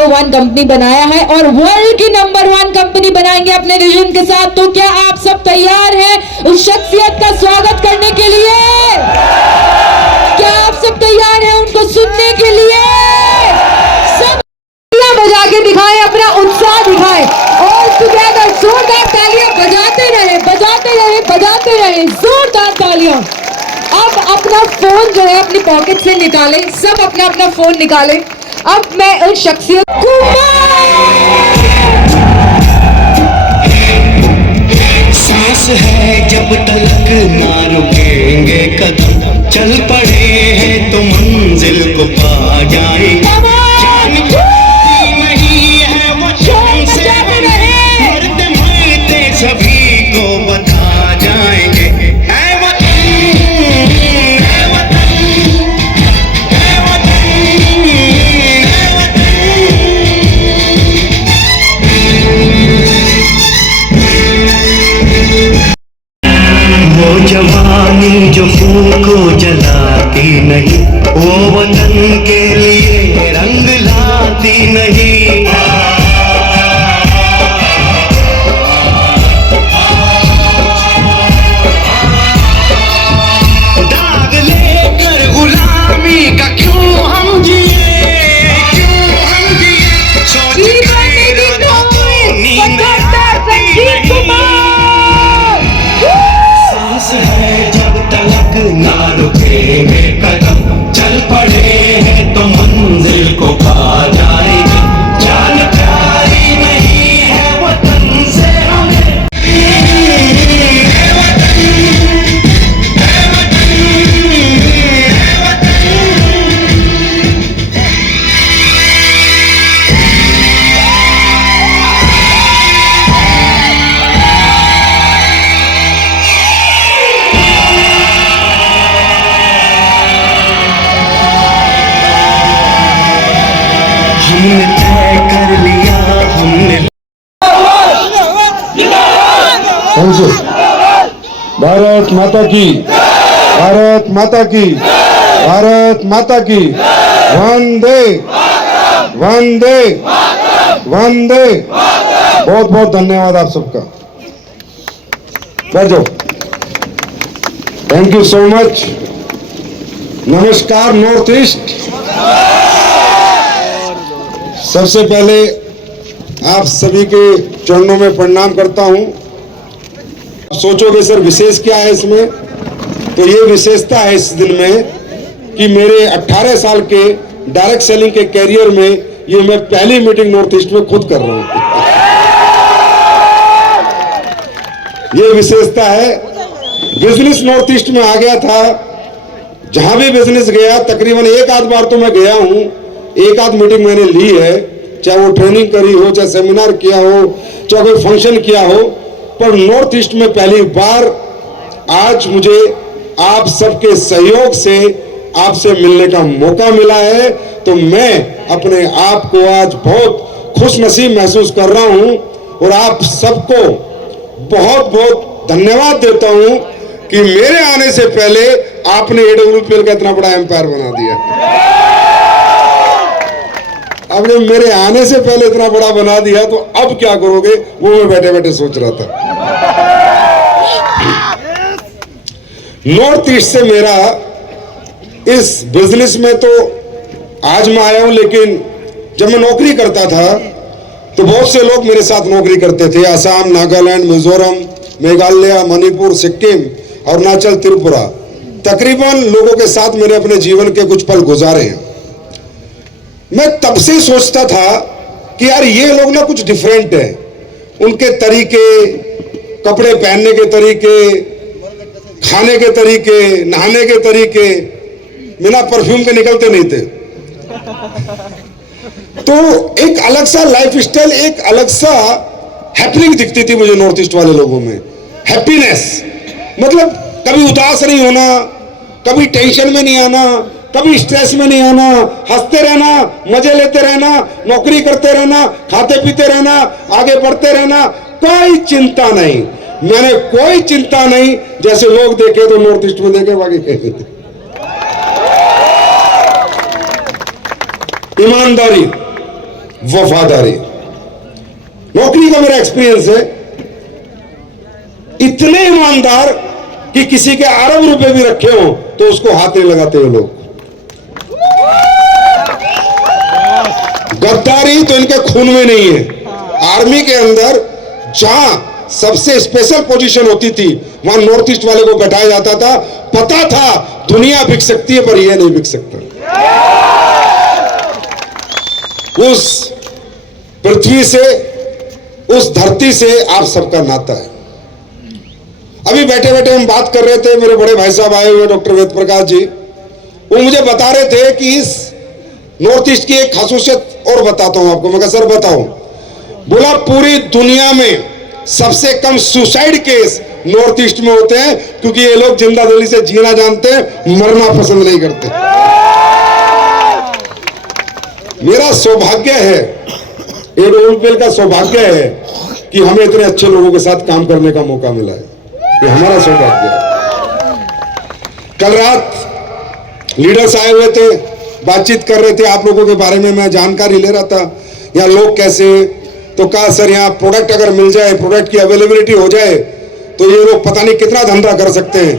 Number 1 company बनाया है और वर्ल्ड की नंबर 1 कंपनी बनाएंगे अपने विजन के साथ। तो क्या आप सब तैयार हैं उस शख्सियत का स्वागत करने के लिए? क्या आप सब तैयार हैं उनको सुनने के लिए? सब बजा के दिखाएं, अपना उत्साह दिखाएं और टुगेदर जोरदार तालियां बजाते रहे, बजाते रहे, बजाते रहे, जोरदार तालियां। अब अपना फोन जो है अपनी पॉकेट से निकालें, सब अपना अपना फोन निकालें। अब मैं उस शख्सियत सांस है जब तक ना रुकेंगे कदम, चल पड़े हैं तो मंजिल को पा जाएंगे। सभी को बता जाएंगे है वतन, है वतन, है वतन, है वतन। वो जवानी जो खून को जलाती नहीं, वो वतन के लिए रंग लाती नहीं। ना रुकेंगे कदम, चल पड़े हैं तो मंजिल को पा जाएंगे। जान प्यारी नहीं है वतन से हमें, है वतन, है वतन, है वतन। हमने तय कर लिया, हमने भारत माता की, भारत माता की, भारत माता की, वंदे वंदे वंदे। बहुत बहुत धन्यवाद आप सबका। बैठ जाओ। Thank you so much. नमस्कार नॉर्थ ईस्ट। सबसे पहले आप सभी के चरणों में प्रणाम करता हूं। सोचोगे सर विशेष क्या है इसमें, तो ये विशेषता है इस दिन में कि मेरे 18 साल के डायरेक्ट सेलिंग के कैरियर में ये मैं पहली मीटिंग नॉर्थ ईस्ट में खुद कर रहा हूं। ये विशेषता है। बिजनेस नॉर्थ ईस्ट में आ गया था, जहां भी बिजनेस गया तकरीबन एक आध बार तो मैं गया हूं, एक आध मीटिंग मैंने ली है, चाहे वो ट्रेनिंग करी हो, चाहे सेमिनार किया हो, चाहे कोई फंक्शन किया हो, पर नॉर्थ ईस्ट में पहली बार आज मुझे आप सबके सहयोग से आपसे मिलने का मौका मिला है। तो मैं अपने आप को आज बहुत खुशनसीब महसूस कर रहा हूं और आप सबको बहुत बहुत धन्यवाद देता हूं कि मेरे आने से पहले आपने AWPL का इतना बड़ा एम्पायर बना दिया। अब जब मेरे आने से पहले इतना बड़ा बना दिया तो अब क्या करोगे, वो मैं बैठे बैठे सोच रहा था। नॉर्थ ईस्ट से मेरा इस बिजनेस में तो आज मैं आया हूं, लेकिन जब मैं नौकरी करता था तो बहुत से लोग मेरे साथ नौकरी करते थे। असम, नागालैंड, मिजोरम, मेघालय, मणिपुर, सिक्किम, अरुणाचल, त्रिपुरा, तकरीबन लोगों के साथ मैंने अपने जीवन के कुछ पल गुजारे हैं। मैं तब से सोचता था कि यार ये लोग ना कुछ डिफरेंट है, उनके तरीके, कपड़े पहनने के तरीके, खाने के तरीके, नहाने के तरीके बिना परफ्यूम के निकलते नहीं थे। तो एक अलग सा लाइफ स्टाइल, एक अलग सा हैपनिंग दिखती थी मुझे नॉर्थ ईस्ट वाले लोगों में। हैप्पीनेस मतलब कभी उदास नहीं होना, कभी टेंशन में नहीं आना, कभी स्ट्रेस में नहीं आना, हंसते रहना, मजे लेते रहना, नौकरी करते रहना, खाते पीते रहना, आगे बढ़ते रहना, कोई चिंता नहीं। मैंने कोई चिंता नहीं, जैसे लोग देखे तो नॉर्थ ईस्ट में देखे, बाकी कहीं नहीं। ईमानदारी, वफादारी। नौकरी का मेरा एक्सपीरियंस है, इतने ईमानदार कि किसी के अरब रुपए भी रखे हो तो उसको हाथ नहीं लगाते वो लोग। गद्दारी तो इनके खून में नहीं है। आर्मी के अंदर जहां सबसे स्पेशल पोजीशन होती थी वहां नॉर्थ ईस्ट वाले को बैठाया जाता था। पता था दुनिया बिक सकती है पर यह नहीं बिक सकता। उस पृथ्वी से, उस धरती से आप सबका नाता है। अभी बैठे बैठे हम बात कर रहे थे, मेरे बड़े भाई साहब आए हुए डॉक्टर वेद प्रकाश जी, वो मुझे बता रहे थे कि इस नॉर्थ ईस्ट की एक खासूसियत और बताता हूं आपको। मैं कहा सर बताओ। बोला पूरी दुनिया में सबसे cum suicide case north east में होते हैं क्योंकि ये लोग जिंदा दिली से जीना जानते हैं, मरना पसंद नहीं करते। मेरा सौभाग्य है, एडोलपेल का सौभाग्य है कि हमें इतने अच्छे लोगों के साथ काम करने का मौका मिला है। ये हमारा सौभाग्य है। कल रात लीडर्स आए हुए थे, बातचीत कर रहे थे आप लोगों के बारे में, मैं जानकारी ले रहा था यहाँ लोग कैसे हैं। तो कहा सर यहाँ प्रोडक्ट अगर मिल जाए, प्रोडक्ट की अवेलेबिलिटी हो जाए तो ये लोग पता नहीं कितना धंधा कर सकते हैं।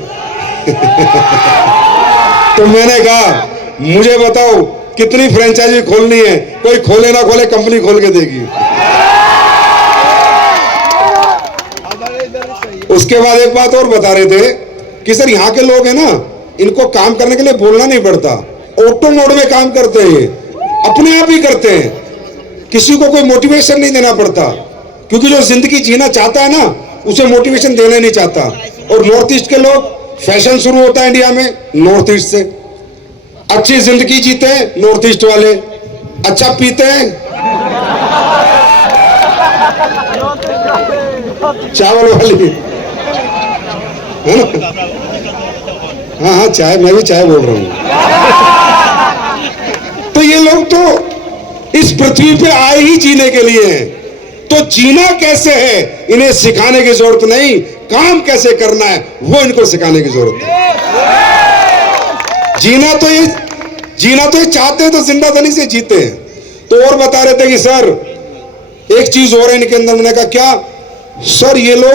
तो मैंने कहा मुझे बताओ कितनी फ्रेंचाइजी खोलनी है, कोई खोले ना खोले कंपनी खोल के देगी। उसके बाद एक बात और बता रहे थे कि सर यहाँ के लोग हैं ना, इनको काम करने के लिए बोलना नहीं पड़ता, ऑटो मोड में काम करते हैं, अपने आप ही करते हैं, किसी को कोई मोटिवेशन नहीं देना पड़ता। क्योंकि जो जिंदगी जीना चाहता है ना उसे मोटिवेशन देना नहीं चाहता। और नॉर्थ ईस्ट के लोग, फैशन शुरू होता है इंडिया में नॉर्थ ईस्ट से। अच्छी जिंदगी जीते हैं नॉर्थ ईस्ट वाले, अच्छा पीते हैं, चावल वाली है ना। हाँ हाँ चाय, मैं भी चाय बोल रहा हूं। तो ये लोग तो इस पृथ्वी पे आए ही जीने के लिए हैं। तो जीना कैसे है इन्हें सिखाने की जरूरत नहीं, काम कैसे करना है वो इनको सिखाने की जरूरत है। जीना तो ये चाहते हैं तो जिंदादिली से जीते हैं। तो और बता रहे थे कि सर एक चीज और है इनके अंदर। मैंने कहा क्या? सर ये लोग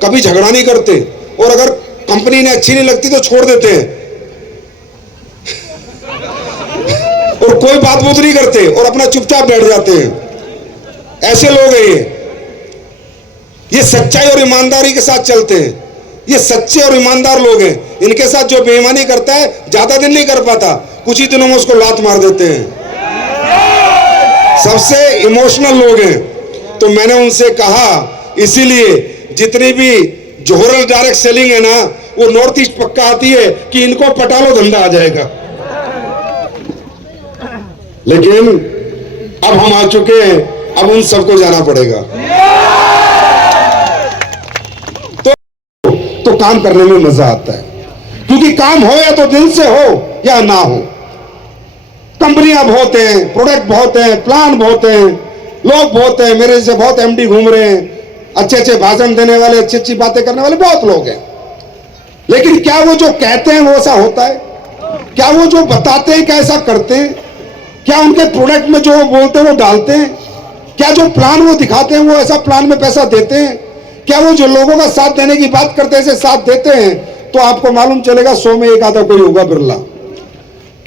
कभी झगड़ा नहीं करते और अगर कंपनी ने अच्छी नहीं लगती तो छोड़ देते हैं और कोई बात बूत नहीं करते और अपना चुपचाप बैठ जाते हैं। ऐसे लोग हैं ये सच्चाई और ईमानदारी के साथ चलते हैं। ये सच्चे और ईमानदार लोग हैं। इनके साथ जो बेईमानी करता है ज्यादा दिन नहीं कर पाता, कुछ ही दिनों में उसको लात मार देते हैं। सबसे इमोशनल लोग हैं। तो मैंने उनसे कहा इसीलिए जितनी भी जोहरल डायरेक्ट सेलिंग है ना वो नॉर्थ ईस्ट पक्का आती है कि इनको पटा लो धंधा आ जाएगा। लेकिन अब हम आ चुके हैं, अब उन सबको जाना पड़ेगा। तो काम करने में मजा आता है क्योंकि काम हो या तो दिल से हो या ना हो। कंपनियां बहुत हैं, प्रोडक्ट बहुत हैं, प्लान बहुत हैं, लोग बहुत हैं। मेरे से बहुत एमडी घूम रहे हैं, अच्छे अच्छे भाषण देने वाले, अच्छी अच्छी बातें करने वाले बहुत लोग हैं। लेकिन क्या वो जो कहते हैं वो ऐसा होता है? क्या वो जो बताते हैं क्या ऐसा करते हैं? क्या उनके प्रोडक्ट में जो वो बोलते हैं वो डालते हैं? क्या जो प्लान वो दिखाते हैं वो ऐसा प्लान में पैसा देते हैं? क्या वो जो लोगों का साथ देने की बात करते हैं ऐसे साथ देते हैं? तो आपको मालूम चलेगा 100 में एक आधा कोई होगा बिरला।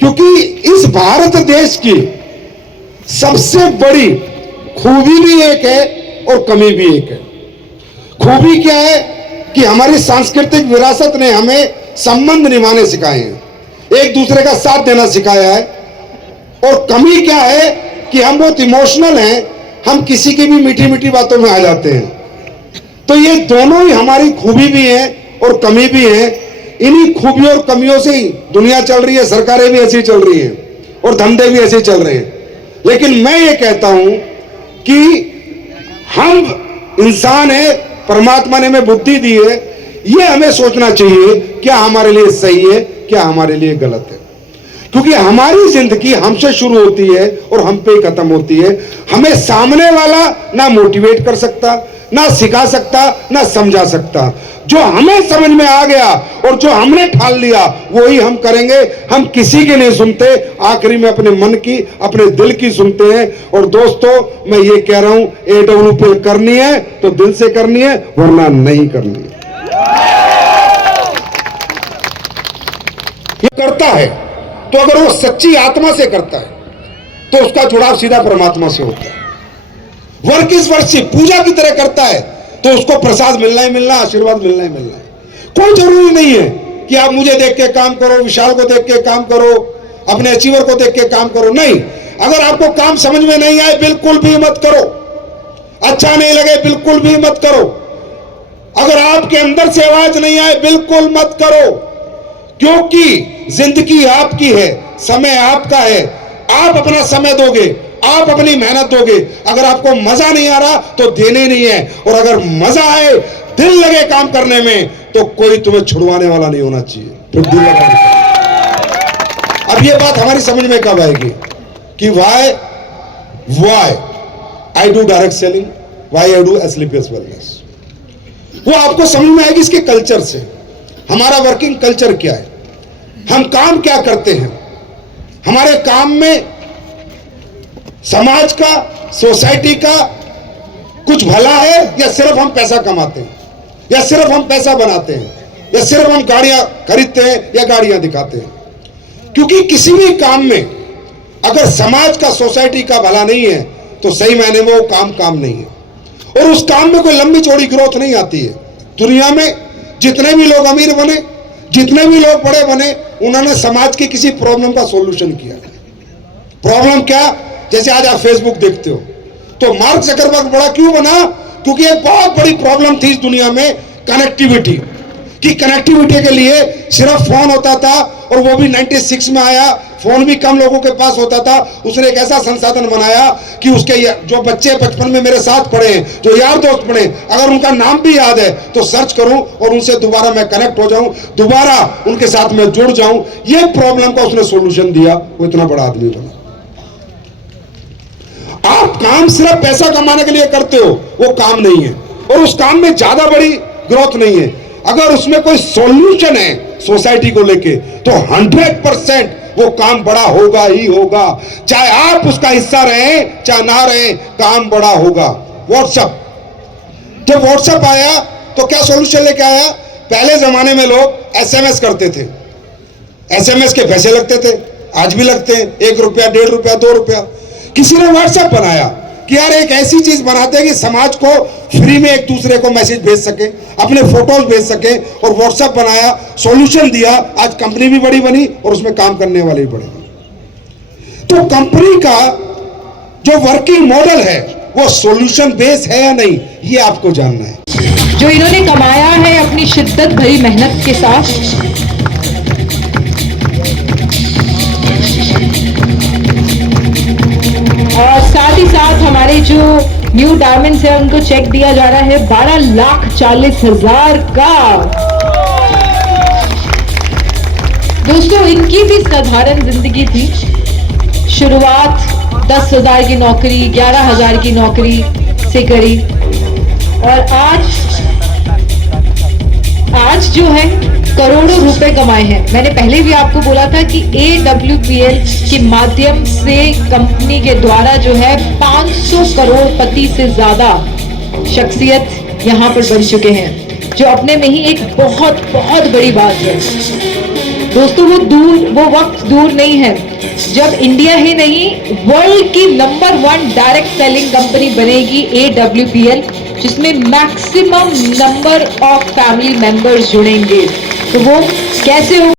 क्योंकि इस भारत देश की सबसे बड़ी खूबी भी एक है और कमी भी एक है। खूबी क्या है कि हमारी सांस्कृतिक विरासत ने हमें संबंध निभाने सिखाए हैं, एक दूसरे का साथ देना सिखाया है। और कमी क्या है कि हम बहुत इमोशनल हैं, हम किसी की भी मीठी मीठी बातों में आ जाते हैं। तो ये दोनों ही हमारी खूबी भी है और कमी भी है। इन्हीं खूबी और कमियों से ही दुनिया चल रही है, सरकारें भी ऐसी चल रही हैं और धंधे भी ऐसे चल रहे हैं। लेकिन मैं ये कहता हूं कि हम इंसान है, परमात्मा ने हमें बुद्धि दी है, ये हमें सोचना चाहिए क्या हमारे लिए सही है, क्या हमारे लिए गलत है। क्योंकि हमारी जिंदगी हमसे शुरू होती है और हम पे खत्म होती है। हमें सामने वाला ना मोटिवेट कर सकता, ना सिखा सकता, ना समझा सकता। जो हमें समझ में आ गया और जो हमने ठान लिया वही हम करेंगे। हम किसी की नहीं सुनते, आखिरी में अपने मन की, अपने दिल की सुनते हैं। और दोस्तों, मैं ये कह रहा हूं, AWPL करनी है तो दिल से करनी है, वरना नहीं करनी है। ये करता है तो अगर वो सच्ची आत्मा से करता है तो उसका जुड़ाव सीधा परमात्मा से होता है। वर्क इज वर्शिप, पूजा की तरह करता है तो उसको प्रसाद मिलना ही मिलना, आशीर्वाद मिलना ही मिलना है। कोई जरूरी नहीं है कि आप मुझे देख के काम करो, विशाल को देख के काम करो, अपने अचीवर को देख के काम करो। नहीं, अगर आपको काम समझ में नहीं आए बिल्कुल भी मत करो, अच्छा नहीं लगे बिल्कुल भी मत करो, अगर आपके अंदर से आवाज नहीं आए बिल्कुल मत करो, क्योंकि जिंदगी आपकी है, समय आपका है। आप अपना समय दोगे, आप अपनी मेहनत दोगे। अगर आपको मजा नहीं आ रहा तो देने नहीं है, और अगर मजा आए, दिल लगे काम करने में, तो कोई तुम्हें छुड़वाने वाला नहीं होना चाहिए। फिर दिल लगा। अब ये बात हमारी समझ में कब आएगी कि why I do direct selling, why I do एसलीपीएस वेलनेस, वो आपको समझ में आएगी इसके कल्चर से। हमारा वर्किंग कल्चर क्या है, हम काम क्या करते हैं, हमारे काम में समाज का, सोसाइटी का कुछ भला है, या सिर्फ हम पैसा कमाते हैं, या सिर्फ हम पैसा बनाते हैं, या सिर्फ हम गाड़ियां खरीदते हैं या गाड़ियां दिखाते हैं। क्योंकि किसी भी काम में अगर समाज का, सोसाइटी का भला नहीं है तो सही मायने में वो काम नहीं है, और उस काम में कोई लंबी चौड़ी ग्रोथ नहीं आती है। दुनिया में जितने भी लोग अमीर बने, जितने भी लोग बड़े बने, उन्होंने समाज की किसी प्रॉब्लम का सॉल्यूशन किया। प्रॉब्लम क्या? जैसे आज आप फेसबुक देखते हो तो मार्क जकरबर्ग बड़ा क्यों बना? क्योंकि एक बहुत बड़ी प्रॉब्लम थी इस दुनिया में, कनेक्टिविटी की। कनेक्टिविटी के लिए सिर्फ फोन होता था, और वो भी 96 में आया। फोन भी कम लोगों के पास होता था। उसने एक ऐसा संसाधन बनाया कि उसके जो बच्चे बचपन में मेरे साथ पढ़े हैं, जो यार दोस्त पढ़े, अगर उनका नाम भी याद है तो सर्च करूं और उनसे दोबारा मैं कनेक्ट हो जाऊं, दोबारा उनके साथ में जुड़ जाऊं। ये प्रॉब्लम का उसने सॉल्यूशन दिया, वो इतना बड़ा आदमी बना। आप काम सिर्फ पैसा कमाने के लिए करते हो, वो काम नहीं है, और उस काम में ज्यादा बड़ी ग्रोथ नहीं है। अगर उसमें कोई सॉल्यूशन है सोसाइटी को लेके तो 100% वो काम बड़ा होगा ही होगा, चाहे आप उसका हिस्सा रहें चाहे ना रहें, काम बड़ा होगा। व्हाट्सएप, जब व्हाट्सएप आया तो क्या सॉल्यूशन लेके आया? पहले जमाने में लोग एसएमएस करते थे, एसएमएस के पैसे लगते थे, आज भी लगते हैं, 1 रुपया, 1.5 रुपया, 2 रुपया। किसी ने व्हाट्सएप बनाया कि यार एक ऐसी चीज बनाते हैं कि समाज को फ्री में एक दूसरे को मैसेज भेज सके, अपने फोटोज भेज सके, और व्हाट्सएप बनाया, सॉल्यूशन दिया। आज कंपनी भी बड़ी बनी और उसमें काम करने वाले भी बड़े बने। तो कंपनी का जो वर्किंग मॉडल है वो सॉल्यूशन बेस है या नहीं, ये आपको जानना है। जो इन्होंने कमाया है अपनी शिद्दत भरी मेहनत के साथ, और साथ ही साथ हमारे जो न्यू डायमंड्स है उनको चेक दिया जा रहा है 12,40,000 का। दोस्तों, इनकी भी साधारण जिंदगी थी। शुरुआत 10,000 की नौकरी, 11,000 की नौकरी से करी, और आज जो है करोड़ों रुपए कमाए हैं। मैंने पहले भी आपको बोला था कि AWPL के माध्यम से कंपनी के द्वारा जो है 500 करोड़पति से ज्यादा शख्सियत यहां पर बन चुके हैं, जो अपने में ही एक बहुत बहुत बड़ी बात है। दोस्तों, वो वक्त दूर नहीं है जब इंडिया ही नहीं वर्ल्ड की नंबर 1 डायरेक्ट सेलिंग कंपनी बनेगी AWPL, जिसमें maximum number of family members जुड़ेंगे। तो वो कैसे हो